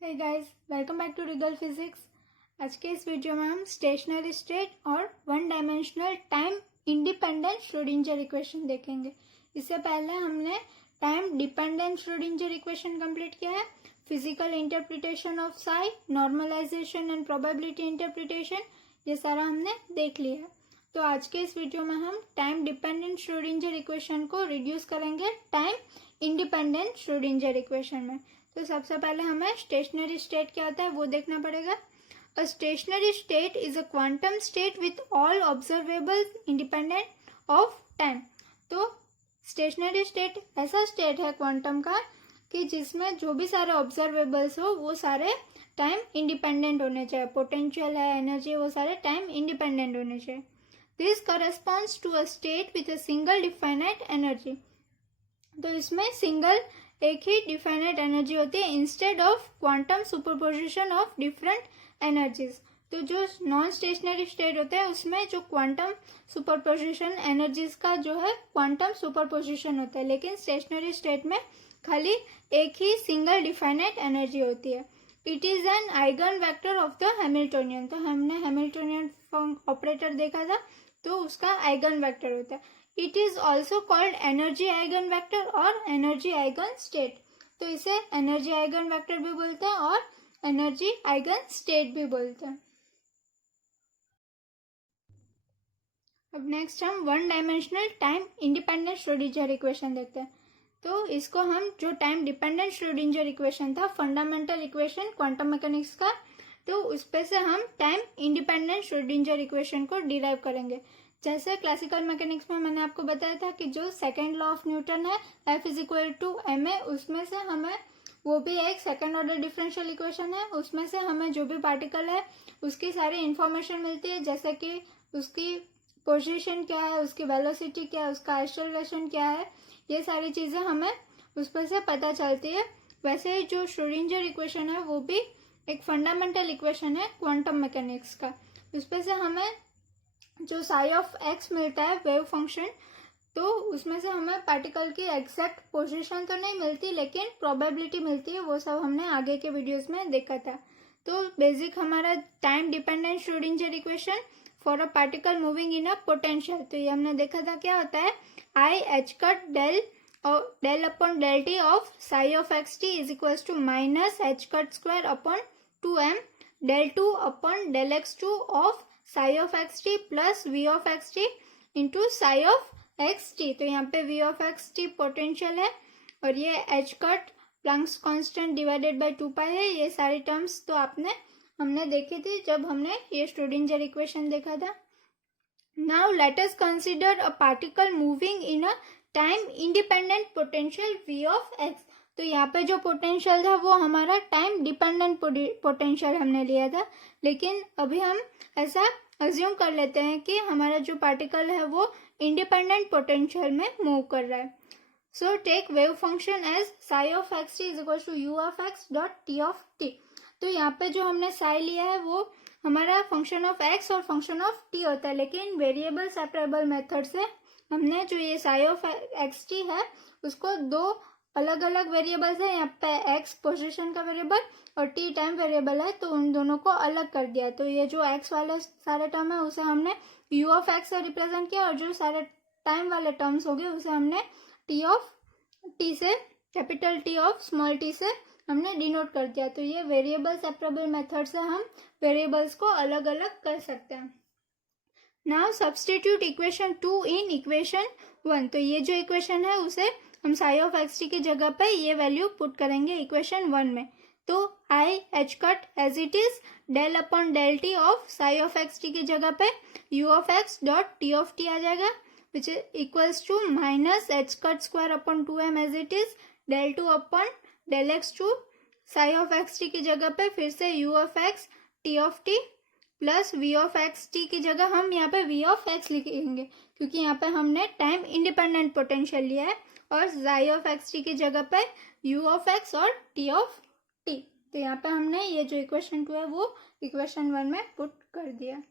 Hey guys, welcome back to regal physics. आज के इस वीडियो में हम स्टेशनरी स्टेट और one dimensional time independent Schrodinger equation देखेंगे। इससे पहले हमने time dependent Schrodinger equation complete किया है। Physical interpretation of psi, normalization and probability interpretation, ये सारा हमने देख लिया है। तो आज के इस वीडियो में हम टाइम डिपेंडेंट श्रोडिंगर इक्वेशन को रिड्यूस करेंगे टाइम इंडिपेंडेंट श्रोडिंगर इक्वेशन में। तो सबसे पहले हमें स्टेशनरी स्टेट क्या होता है वो देखना पड़ेगा। A stationary state is a quantum state with all observable independent of time. तो स्टेशनरी स्टेट ऐसा स्टेट है क्वांटम का कि जिसमें जो भी सारे ऑब्जर्वेबल्स हो वो सारे टाइम इंडिपेंडेंट होने चाहिए। पोटेंशियल है, एनर्जी, वो सारे टाइम इंडिपेंडेंट होने चाहिए। This corresponds to a state with a single definite energy. तो इसमें सिंगल एक ही डिफाइनाइट एनर्जी होती है instead of quantum superposition of different energies. तो जो नॉन स्टेशनरी स्टेट होते हैं उसमें जो क्वांटम सुपरपोजिशन एनर्जीज का जो है क्वांटम सुपरपोजिशन होता है, लेकिन स्टेशनरी स्टेट में खाली एक ही सिंगल डिफाइनाइट एनर्जी होती है। It is an eigen vector of the Hamiltonian. तो हमने हैमिल्टोनियन ऑपरेटर देखा था, तो उसका आइगन वेक्टर होता है। It is also called energy eigen vector और एनर्जी आइगन स्टेट। तो इसे एनर्जी आइगन वेक्टर भी बोलते हैं और एनर्जी आइगन स्टेट भी बोलते हैं। अब नेक्स्ट हम one dimensional time independent Schrodinger equation देखते हैं। तो इसको हम जो टाइम डिपेंडेंट श्रोडिंगर इक्वेशन था, फंडामेंटल इक्वेशन क्वांटम मैकेनिक्स का, तो उस पे से हम टाइम इंडिपेंडेंट श्रोडिंगर इक्वेशन को डिराइव करेंगे। जैसे क्लासिकल मैकेनिक्स में मैंने आपको बताया था कि जो सेकेंड लॉ ऑफ न्यूटन है F is equal to ma, उसमें से हमें वो भी एक सेकेंड ऑर्डर डिफरेंशियल इक्वेशन है, उसमें से हमें जो भी पार्टिकल है उसकी सारी इंफॉर्मेशन मिलती है, जैसे कि उसकी पोजीशन क्या है, उसकी वेलोसिटी क्या है, उसका एक्सेलरेशन क्या है, ये सारी चीजें हमें उस पर से पता चलती है। वैसे ही जो श्रोडिंगर इक्वेशन है वो भी एक फंडामेंटल इक्वेशन है क्वांटम मैकेनिक्स का। उस पर से हमें जो साई ऑफ एक्स मिलता है वेव फंक्शन, तो उसमें से हमें पार्टिकल की एग्जैक्ट पोजीशन तो नहीं मिलती लेकिन प्रोबेबिलिटी मिलती है। वो सब हमने आगे के वीडियोस में देखा था। तो बेसिक हमारा time dependent Schrodinger equation for a particle moving in a potential, तो ये हमने देखा था क्या होता है, I H cut del upon del T of psi of x T is equals to minus H cut square upon 2m del two upon del X two of psi of x T plus we of x T into psi of x T. तो यहाँ पे V of x T potential है और ये H cut Planck's constant divided by 2 पाई है। ये सारी terms तो हमने देखी थी जब हमने ये श्रोडिंगर इक्वेशन देखा था। Now let us consider a particle moving in a time independent potential V of X. तो यहाँ पे जो पोटेंशियल था वो हमारा टाइम डिपेंडेंट पोटेंशियल हमने लिया था, लेकिन अभी हम ऐसा अज्यूम कर लेते हैं कि हमारा जो पार्टिकल है वो इंडिपेंडेंट पोटेंशियल में मूव कर रहा है। So take wave function as psi of x T is equal to you of X dot T of T. तो यहाँ पे जो हमने साई लिया है वो हमारा फंक्शन ऑफ एक्स और फंक्शन ऑफ टी होता है, लेकिन वेरिएबल सेपरेबल मेथड से हमने जो ये साई ऑफ एक्स टी है उसको दो अलग अलग वेरिएबल्स है, यहाँ पे एक्स पोजीशन का वेरिएबल और टी टाइम वेरिएबल है, तो उन दोनों को अलग कर दिया। तो ये जो एक्स वाले सारे टर्म है उसे हमने यू ऑफ एक्स से रिप्रेजेंट किया और जो सारे टाइम वाले टर्म्स हो गए उसे हमने टी ऑफ टी से, capital T of small T से हमने डिनोट कर दिया। तो ये वेरिएबल सेपरेबल मेथड से हम वेरिएबल्स को अलग अलग कर सकते हैं। Now substitute equation 2 in equation 1। तो ये जो इक्वेशन है उसे हम साई ऑफ एक्स टी की जगह पे ये वैल्यू पुट करेंगे इक्वेशन 1 में। तो I H cut as it is del upon del T of psi of x T की जगह पे U of X dot T of T आ जाएगा, which is equals to minus H cut square upon 2m as it is del two upon del X two psi of x T की जगह पे फिर से U of x T of T plus we of x T की जगह हम यहाँ पे वी ऑफ एक्स लिखेंगे क्योंकि यहाँ पे हमने टाइम इंडिपेंडेंट पोटेंशियल लिया है, और साई ऑफ एक्स टी की जगह पे यू ऑफ एक्स और टी ऑफ टी। तो यहाँ पे हमने ये जो इक्वेशन 2 है वो इक्वेशन 1 में पुट कर दिया।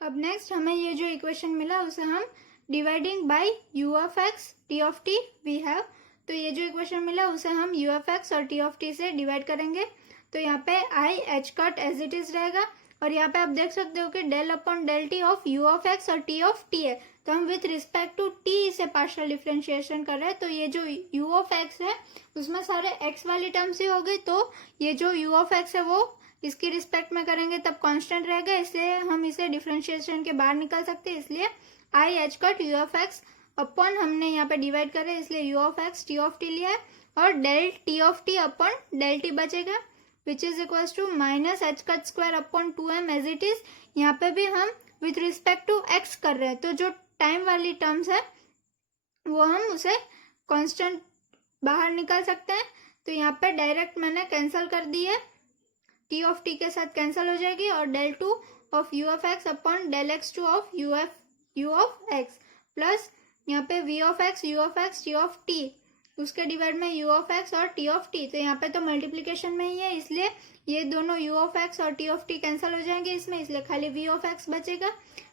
अब नेक्स्ट हमें ये जो इक्वेशन मिला उसे हम dividing by U of x T of T we have, तो ये जो इक्वेशन मिला उसे हम यू ऑफ एक्स और टी ऑफ टी से डिवाइड करेंगे। तो यहाँ पे I H cut as it is रहेगा, और यहाँ पे आप देख सकते हो कि del upon del T of U of X और टी ऑफ टी है, तो हम विथ रिस्पेक्ट टू टी इसे पार्शियल डिफरेंशिएशन कर रहे हैं। तो ये जो यू ऑफ एक्स है उसमें सारे एक्स वाली टर्म्स ही हो गई, तो ये जो यू ऑफ एक्स है वो इसकी रिस्पेक्ट में करेंगे तब कांस्टेंट रहेगा, इसलिए हम इसे डिफरेंशिएशन के बाहर निकाल सकते हैं। इसलिए i H cut u of x upon हमने यहाँ पे डिवाइड करे इसलिए u of x T of t लिया है, और del T of T upon del t बचेगा which is equals to minus H cut square upon 2m as it is. यहाँ पे भी हम विथ रिस्पेक्ट टू एक्स कर रहे हैं, तो जो टाइम वाली टर्म्स है वो हम उसे कांस्टेंट बाहर निकाल सकते हैं। तो यहाँ पे डायरेक्ट मैंने कैंसिल कर दी है, टी ऑफ टी के साथ कैंसिल हो जाएगी, और del two of U of x upon del X two of U of X plus यहाँ पे V of X U of x T of T, उसके डिवाइड में यू ऑफ एक्स और टी ऑफ टी। तो यहाँ पे तो multiplication में ही है, इसलिए ये दोनों यू ऑफ एक्स और टी ऑफ टी कैंसिल हो जाएंगे इसमें, इसलिए खाली वी ऑफ एक्स बचेगा।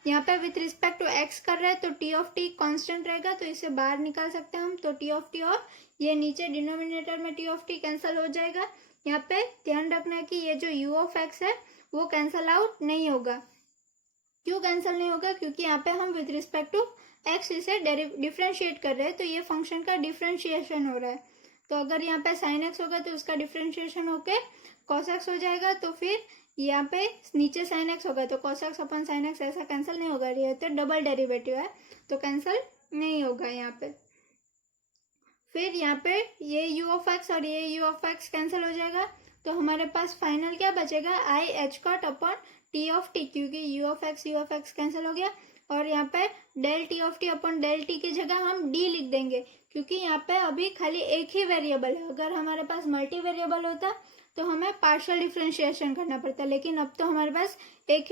यहाँ पे विथ रिस्पेक्ट टू एक्स कर रहे हैं तो टी ऑफ टी कांस्टेंट रहेगा, तो इसे बाहर निकाल सकते हैं हम। तो टी ऑफ टी और ये नीचे डिनोमिनेटर में टी ऑफ टी कैंसिल हो जाएगा। यहाँ पे ध्यान रखना है कि ये जो यू ऑफ एक्स है वो कैंसिल आउट नहीं होगा। क्यों कैंसिल नहीं होगा? क्योंकि यहाँ पे हम विथ रिस्पेक्ट टू एक्स इसे डिफ्रेंशिएट कर रहे हैं, तो ये फंक्शन का डिफ्रेंशिएशन हो रहा है। तो अगर यहाँ पे साइन एक्स होगा तो उसका डिफ्रेंशिएशन होके कॉस एक्स हो जाएगा, तो फिर यहाँ पे नीचे साइन एक्स होगा तो cos x upon sine x ऐसा कैंसिल नहीं होगा, ये तो डबल डेरिवेटिव है तो कैंसिल नहीं होगा यहाँ पे। फिर यहाँ पे ये यू ऑफ एक्स और ये यू ऑफ एक्स कैंसिल हो जाएगा, तो हमारे पास फाइनल क्या बचेगा, I H cut upon T of T, क्योंकि यू ऑफ एक्स कैंसिल हो गया, और यहाँ पे del T of T upon del T की जगह हम डी लिख देंगे, क्योंकि यहाँ पे अभी खाली एक ही वेरिएबल है। अगर हमारे पास मल्टी वेरिएबल होता तो हमें पार्शियल डिफरेंशिएशन करना पड़ता, लेकिन अब तो हमारे पास एक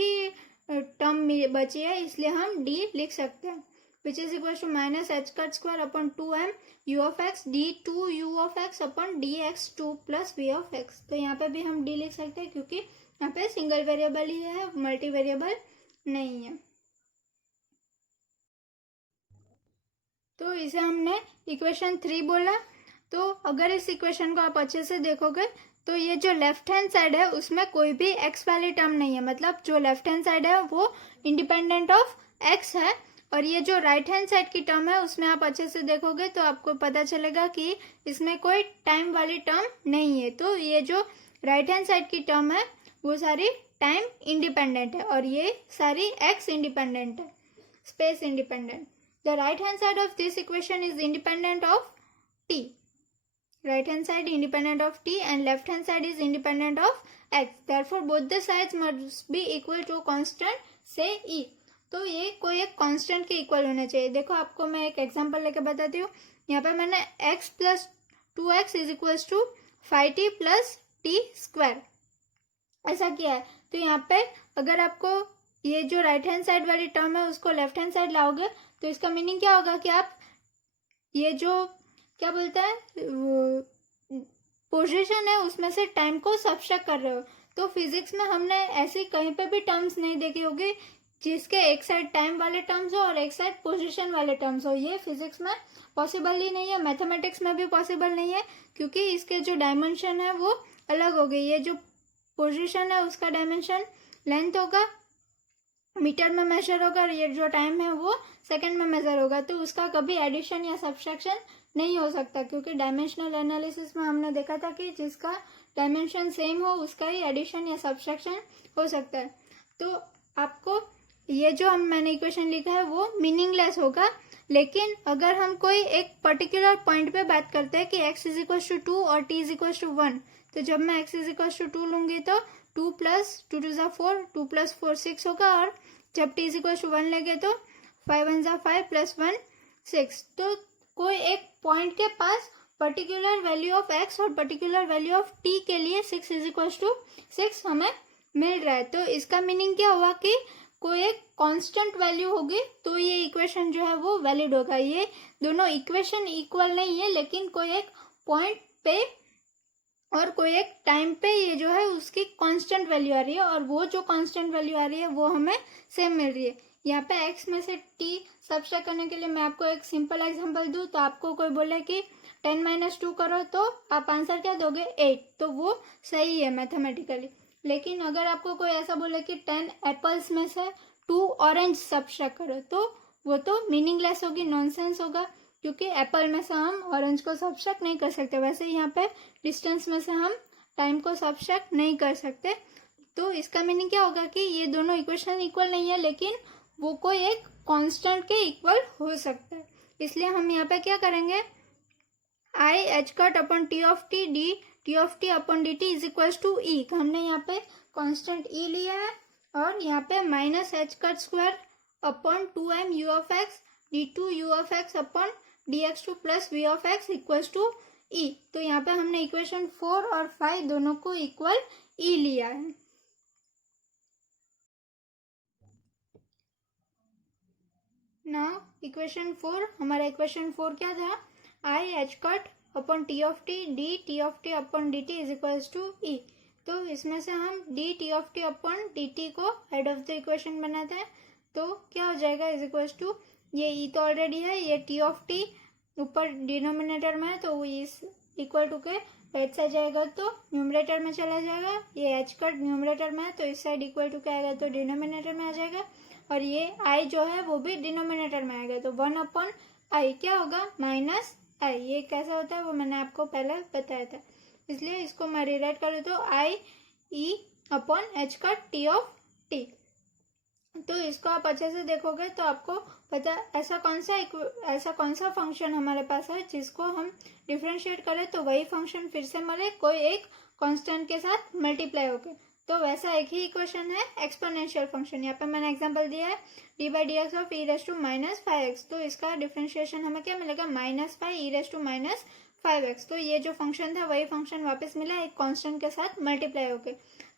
ही टर्म बची है, इसलिए हम डी लिख सकते हैं, which is equal to minus H cut square upon 2m you of x D 2 U of x upon D X 2 plus we of X. तो यहाँ पे भी हम डी लिख सकते हैं क्योंकि यहाँ पे सिंगल वेरिएबल ही है, मल्टी वेरिएबल नहीं है। तो इसे हमने इक्वेशन 3 बोला। तो अगर इस इक्वेशन को आप अच्छे से देखोगे तो ये जो लेफ्ट हैंड साइड है उसमें कोई भी एक्स वाली टर्म नहीं है, मतलब जो लेफ्ट हैंड साइड है वो इंडिपेंडेंट ऑफ एक्स है, और ये जो राइट हैंड साइड की टर्म है उसमें आप अच्छे से देखोगे तो आपको पता चलेगा कि इसमें कोई टाइम वाली टर्म नहीं है। तो ये जो राइट हैंड साइड की टर्म है वो सारी टाइम इंडिपेंडेंट है और ये सारी एक्स इंडिपेंडेंट है, space independent. The right hand side of this equation is independent of t. Right hand side independent of t and left hand side is independent of x. Therefore both the sides must be equal to constant say e. तो ये कोई एक constant के equal होना चाहिए। देखो आपको मैं एक एग्जांपल लेके बताती हूँ। यहाँ पे मैंने x plus 2x is equals to 5t plus T square ऐसा किया है। तो यहाँ पे अगर आपको ये जो राइट हैंड साइड वाली टर्म है उसको लेफ्ट हैंड साइड लाओगे तो इसका मीनिंग क्या होगा कि आप ये जो क्या बोलते हैं पोजीशन है उसमें से टाइम को सब्ट्रैक्ट कर रहे हो। तो फिजिक्स में हमने ऐसी कहीं पे भी टर्म्स नहीं देखी होगी जिसके एक साइड टाइम वाले टर्म्स हो और एक साइड पोजीशन वाले टर्म्स हो। ये फिजिक्स में पॉसिबल ही नहीं है, मैथमेटिक्स में भी पॉसिबल नहीं है, क्योंकि इसके जो डायमेंशन है वो अलग हो गई। ये जो पोजीशन है उसका डायमेंशन लेंथ होगा, मीटर में मेजर होगा, और ये जो टाइम है वो सेकंड में मेजर होगा। तो उसका कभी एडिशन या सब्ट्रैक्शन नहीं हो सकता, क्योंकि डायमेंशनल एनालिसिस में हमने देखा था कि जिसका डायमेंशन सेम हो उसका ही एडिशन या सब्ट्रैक्शन हो सकता है। तो आपको ये जो मैंने इक्वेशन लिखा है वो मीनिंगलेस होगा, लेकिन अगर हम कोई एक पर्टिकुलर पॉइंट पे बात करते हैं कि x इज इक्वल टू 2 और t इज इक्वल टू 1, तो जब मैं x इज इक्वल टू 2 लूंगी तो 2 प्लस 2 टू ज़ा 4, 2 प्लस 4 6 होगा, और जब t इज इक्वल टू 1 लेंगे तो 5 1 ज़ा 5 प्लस 1 6। तो कोई एक पॉइंट के पास पर्टिकुलर वैल्यू ऑफ x और पर्टिकुलर वैल्यू ऑफ t के लिए 6 इज इक्वल टू 6 हमें मिल रहा है। तो इसका मीनिंग क्या हुआ कि कोई एक कांस्टेंट वैल्यू होगी तो ये इक्वेशन जो है वो वैलिड होगा। ये दोनों इक्वेशन इक्वल नहीं है, लेकिन कोई एक पॉइंट पे और कोई एक टाइम पे ये जो है उसकी कांस्टेंट वैल्यू आ रही है, और वो जो कांस्टेंट वैल्यू आ रही है वो हमें सेम मिल रही है। यहाँ पे x में से t सब्सट्रैक्ट करने के लिए मैं आपको एक सिंपल एग्जांपल दूँ तो आपको कोई बोले कि 10 - 2 करो तो आप आंसर क्या दोगे 8, तो वो सही है मैथमेटिकली। लेकिन अगर आपको कोई ऐसा बोले कि 10 एप्पल्स में से 2 ऑरेंज सब्सट्रैक्ट करो तो वो तो मीनिंगलेस होगी, नॉनसेंस होगा, क्योंकि एप्पल में से हम ऑरेंज को सब्सट्रैक्ट नहीं कर सकते। वैसे यहाँ पे डिस्टेंस में से हम टाइम को सब्सट्रैक्ट नहीं कर सकते। तो इसका मीनिंग क्या होगा कि ये दोनों इक्वेशन इक्वल नहीं है, लेकिन वो कोई एक कांस्टेंट के इक्वल हो सकता है। इसलिए हम यहाँ पे क्या करेंगे, i H cut upon T of t d t of T upon d t is equal to e. हमने यहाँ पे कांस्टेंट ई लिया है और यहाँ पे minus H cut square upon 2m you of x d two you of x upon D x two plus we of x equal to e. तो यहाँ पे हमने इक्वेशन 4 और 5 दोनों को इक्वल ई लिया है। नाउ इक्वेशन 4, हमारा इक्वेशन 4 क्या था, i H cut upon T of t d t of T upon d t is equals to e. तो इसमें से हम d t of T upon d t को हेड ऑफ द इक्वेशन बनाते हैं, तो क्या हो जाएगा इज इक्वल्स टू, ये ई तो ऑलरेडी है, ये टी ऑफ टी ऊपर डिनोमिनेटर में है तो इस इक्वल टू के हेड से जाएगा तो न्यूमरेटर में चला जाएगा, ये एच कट न्यूमरेटर में है तो इस साइड इक्वल टू क्या आएगा तो डिनोमिनेटर में आ जाएगा, और ये आई जो है वो भी डिनोमिनेटर में आएगा तो 1 अपॉन आई क्या होगा माइनस आई। ये कैसा होता है वो मैंने आपको पहले बताया था, इसलिए इसको मैं रिराइट करूँ तो i e upon H cut t of T. तो इसको आप अच्छे से देखोगे तो आपको पता ऐसा कौन सा फंक्शन हमारे पास है जिसको हम डिफ्रेंशिएट करें तो वही फंक्शन फिर से मिले कोई एक कांस्टेंट के साथ मल्टीप्लाई होके। तो वैसा एक ही इक्वेशन है एक्सपोनेंशियल फंक्शन। यहाँ पे मैंने एग्जांपल दिया है D by D X of E raise to minus 5x, तो इसका डिफ्रेंशिएशन हमें क्या मिलेगा minus 5 E raise to minus 5x। तो ये जो फंक्शन था वही फंक्शन वापस मिला एक कांस्टेंट के साथ मल्टीप्लाई होके।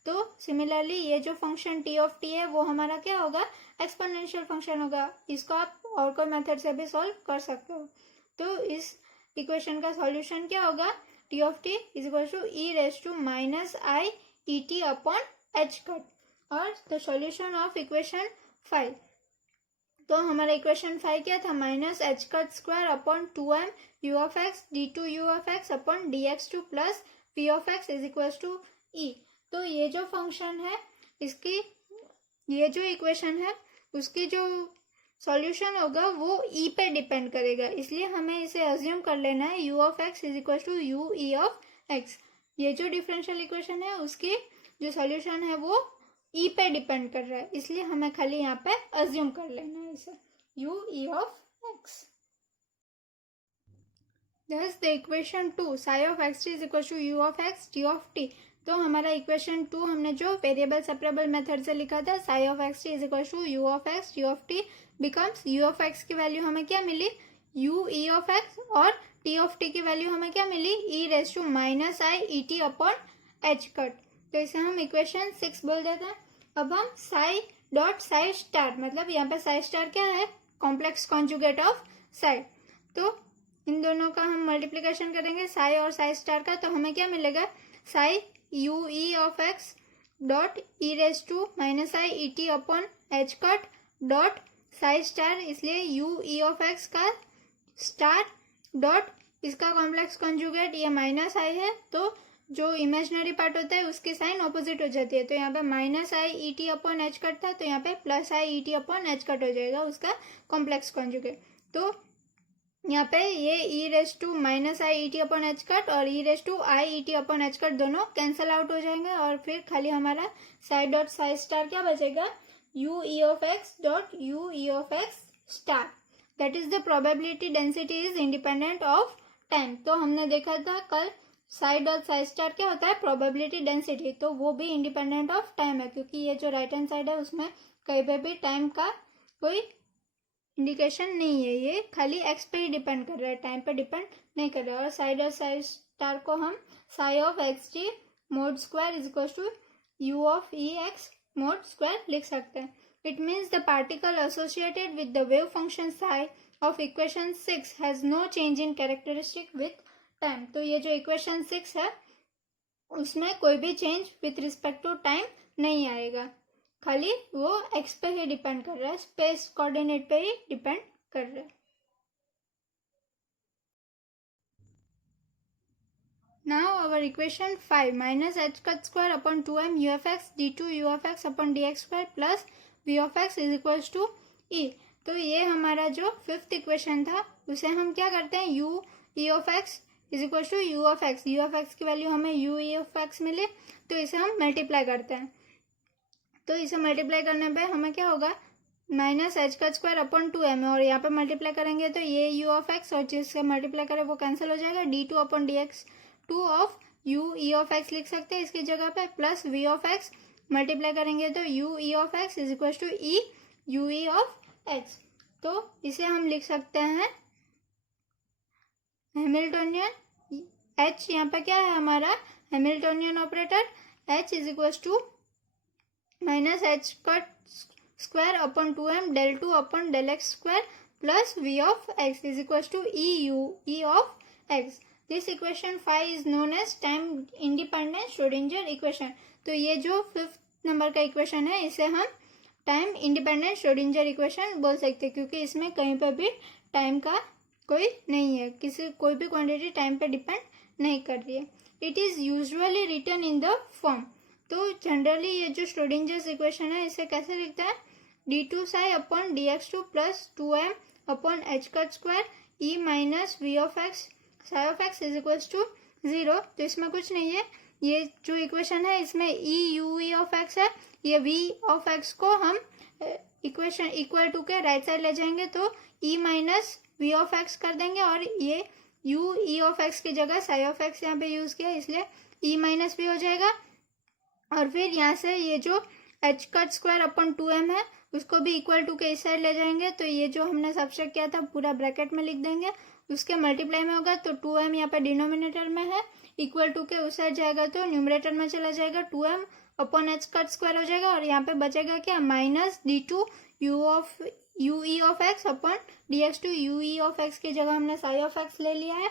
तो सिमिलरली ये जो फंक्शन टी ऑफ टी है वो हमारा क्या होगा एक्सपोनेंशियल फंक्शन होगा। इसको आप और कोई मेथड से भी सॉल्व कर सकते हो। तो इस इक्वेशन का सॉल्यूशन क्या होगा, t of t is equal to e raise to minus I E T upon H cut, और द सॉल्यूशन ऑफ इक्वेशन 5। तो हमारा इक्वेशन 5 क्या था, minus H cut square upon 2m you of x d two you of x upon D x two plus p of x is equal to e. तो ये जो function है इसकी ये जो इक्वेशन है उसकी जो सॉल्यूशन होगा वो ई पे डिपेंड करेगा, इसलिए हमें इसे अज्यूम कर लेना है U of x is equal to U E of X. ये जो डिफरेंशियल इक्वेशन है उसकी जो सॉल्यूशन है वो ई पे डिपेंड कर रहा है, इसलिए हमें खाली यहाँ पे अज्यूम कर लेना है इसे you E of x. Thus the equation 2 psi of x t is equal to u of x t of t। तो हमारा इक्वेशन 2 हमने जो वेरिएबल सेपरेबल मेथड से लिखा था psi of x t is equal to u of x t of t becomes u of x की value हमें क्या मिली u e of x, और t of t की वैल्यू हमें क्या मिली e raise to minus I E T upon H cut. तो इसे हम इक्वेशन 6 बोल देते हैं। अब हम साई डॉट साई स्टार, मतलब यहाँ पे साई स्टार क्या है कॉम्प्लेक्स कॉन्जुगेट ऑफ साई, तो इन दोनों का हम मल्टीप्लिकेशन करेंगे साई और साई स्टार का, तो हमें क्या मिलेगा psi U E of X dot E raise to minus I E T upon H cut dot psi star, इसलिए यू ई ऑफ एक्स का स्टार डॉट इसका कॉम्प्लेक्स कॉन्जुगेट ये माइनस आई है, तो जो इमेजिनरी पार्ट होता है उसकी साइन ऑपोजिट हो जाती है। तो यहाँ पे माइनस आई E T upon H cut था तो यहाँ पे plus i E T upon H cut हो जाएगा उसका कॉम्प्लेक्स कॉन्जुगेट। तो यहाँ पे ये e raise to minus I E T upon H cut और e raise to i E T upon H cut दोनों कैंसल आउट हो जाएंगे, और फिर खाली हमारा साई डॉट साई स्टार क्या बचेगा you E of X dot U E of x star, that is the probability density is independent of time. तो हमने देखा था कल साई डॉट साई स्टार क्या होता है प्रोबेबिलिटी डेंसिटी, तो वो भी इंडिपेंडेंट ऑफ टाइम है, क्योंकि ये जो राइट हैंड साइड है उसमें कहीं पे भी टाइम का कोई इंडिकेशन नहीं है, ये खाली एक्स पे ही डिपेंड कर रहा है, टाइम पे डिपेंड नहीं कर रहा है। और साई डॉट साई स्टार को हम psi of x T mod square is equal to you of E X mod square लिख सकते हैं। It means the particle associated with the wave function psi of equation 6 has no change in characteristic with time. तो ये जो equation 6 है उसमें कोई भी change with respect to time नहीं आएगा। खाली वो x पे ही डिपेंड कर रहा है, स्पेस कोऑर्डिनेट पे ही डिपेंड कर रहा है। Now our equation 5 minus h cut square upon 2m u of x d2 u of x upon dx square plus v of x is equals to e। तो ये हमारा जो फिफ्थ इक्वेशन था उसे हम क्या करते हैं, u e of x is equal to u of x की वैल्यू हमें u e of x मिले तो इसे हम मल्टीप्लाई करते हैं। तो इसे मल्टीप्लाई करने पे हमें क्या होगा, माइनस एच का स्क्वायर अपॉन 2m, और यहाँ पे मल्टीप्लाई करेंगे तो ये u of x और जिससे मल्टीप्लाई करें वो कैंसिल हो जाएगा, d2 upon dx 2 of u e of x लिख सकते हैं इसकी जगह पे, plus v of x multiply करेंगे तो u e of x is equal to e u e of x। तो इसे हम लिख सकते हैं हैमिल्टोनियन, h यहाँ पे क्या है हमारा Hamiltonian operator, h is equal to minus h का square upon 2m del 2 upon del x square plus v of x is equal to e of x। This equation 5 is known as time independent Schrodinger equation. तो ये जो fifth number का equation है इसे हम time independent Schrodinger equation बोल सकते हैं, क्योंकि इसमें कहीं पर भी टाइम का कोई नहीं है, कोई भी क्वांटिटी टाइम पे डिपेंड नहीं कर रही है। It is usually written in the form. तो जनरली ये जो श्रोडिंजर्स इक्वेशन है इसे कैसे लिखते हैं, d2 psi upon dx2 plus 2m upon h का square e minus v of x psi of x is equal to 0। तो इसमें कुछ नहीं है, ये जो इक्वेशन है इसमें e u e of x है, ये v ऑफ x को हम इक्वेशन इक्वल टू के राइट साइड ले जाएंगे तो e minus v of x कर देंगे, और ये u e ऑफ x की जगह साई ऑफ x यहाँ पे यूज किया इसलिए e माइनस v हो जाएगा। और फिर यहाँ से ये जो h का स्क्वायर अपॉन 2m है उसको भी इक्वल टू के इस साइड ले जाएंगे, तो ये जो हमने सब्सट्रैक्ट किया था पूरा ब्रैकेट में लिख देंगे, उसके मल्टीप्लाई में होगा तो 2m यहाँ पे डिनोमिनेटर में है, इक्वल टू के उस साइड जाएगा तो न्यूमरेटर में चला जाएगा, 2m अपॉन h का स्क्वायर हो जाएगा, और यहाँ पे बचेगा क्या, minus d2 u e of x upon dx2 u e of x की जगह हमने साई ऑफ x ले लिया है,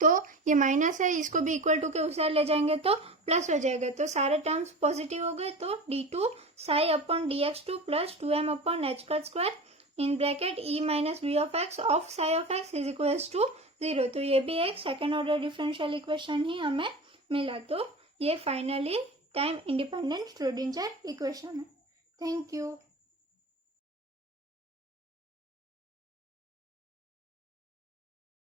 तो ये माइनस है, इसको भी इक्वल टू के उस साइड ले जाएंगे तो प्लस हो जाएगा, तो सारे टर्म्स पॉजिटिव हो गए। तो d2 psi upon dx2 plus 2m upon h का square in bracket e minus v of x of psi of x is equal to 0। तो ये भी एक सेकेंड ऑर्डर डिफरेंशियल इक्वेशन ही हमें मिला। तो ये finally time independent Schrodinger equation है। Thank you.